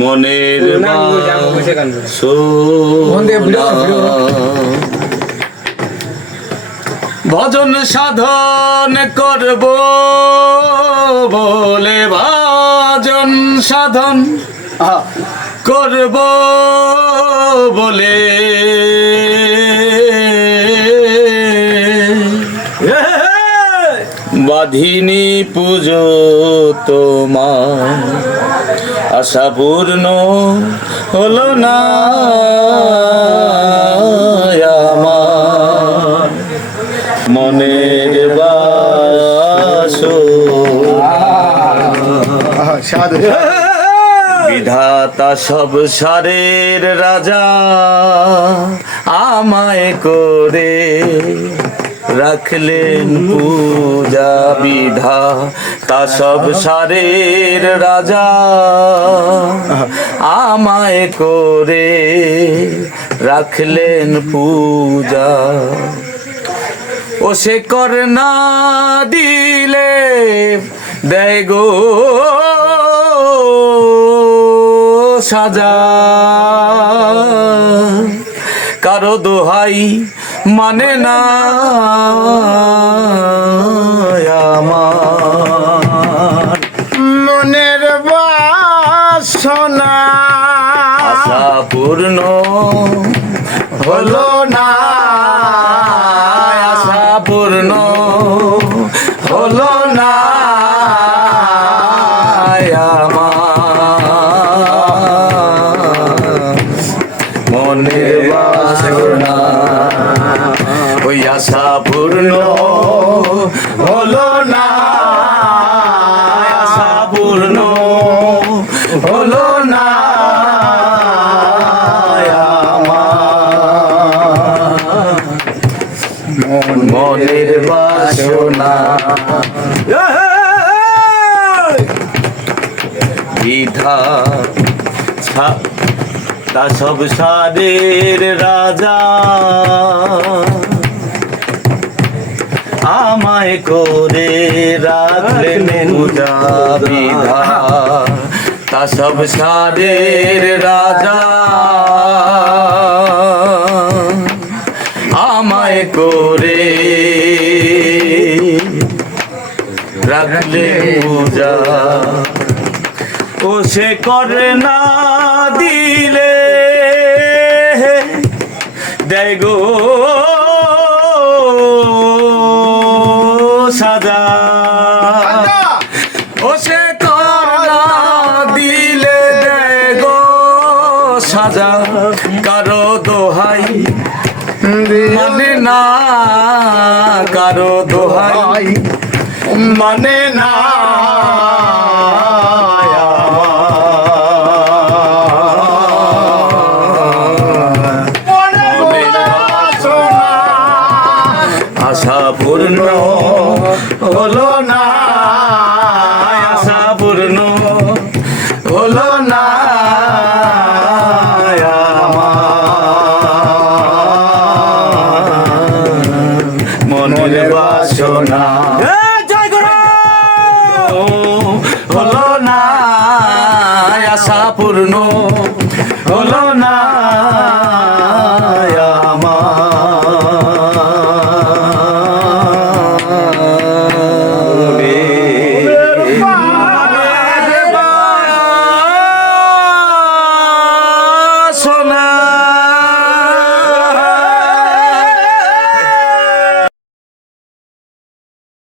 মনের। মন। ভজন সাধন করব বলে ভজন সাধন করব বলে বাধিনী পুজো তোমার। আশা পূর্ণ হলো না আমার। মনের বিধাতা সব সারের রাজা আমায় করে রাখলেন পূজা বিধা, তা সব সারের রাজা আমায় করে রাখলেন পূজা। ও সে কর না দিলে দেয় গো সাজা। কারও দোহাই মানে না মনের বাসনা আশা পূর্ণ হলো না। আশা পূর্ণ হলো না। আমার। মনে না। পূর্ণ হলো না। মনের বাসনা। তা সব সাদের রাজা। আমায় রাখলেন পূজা বিধা। তা সব সাদের রাজা। আমায় করে রাখলেন পূজা। ও সে করে না দিলে, দেয় গো রাজা, কারও দোহাই। মানে না, কারও দোহাই। মানে না আশা পূর্ণ না, আশা পূর্ণ হলো না। বাসনা জয় গুরু! হলো না আশা পূর্ণ।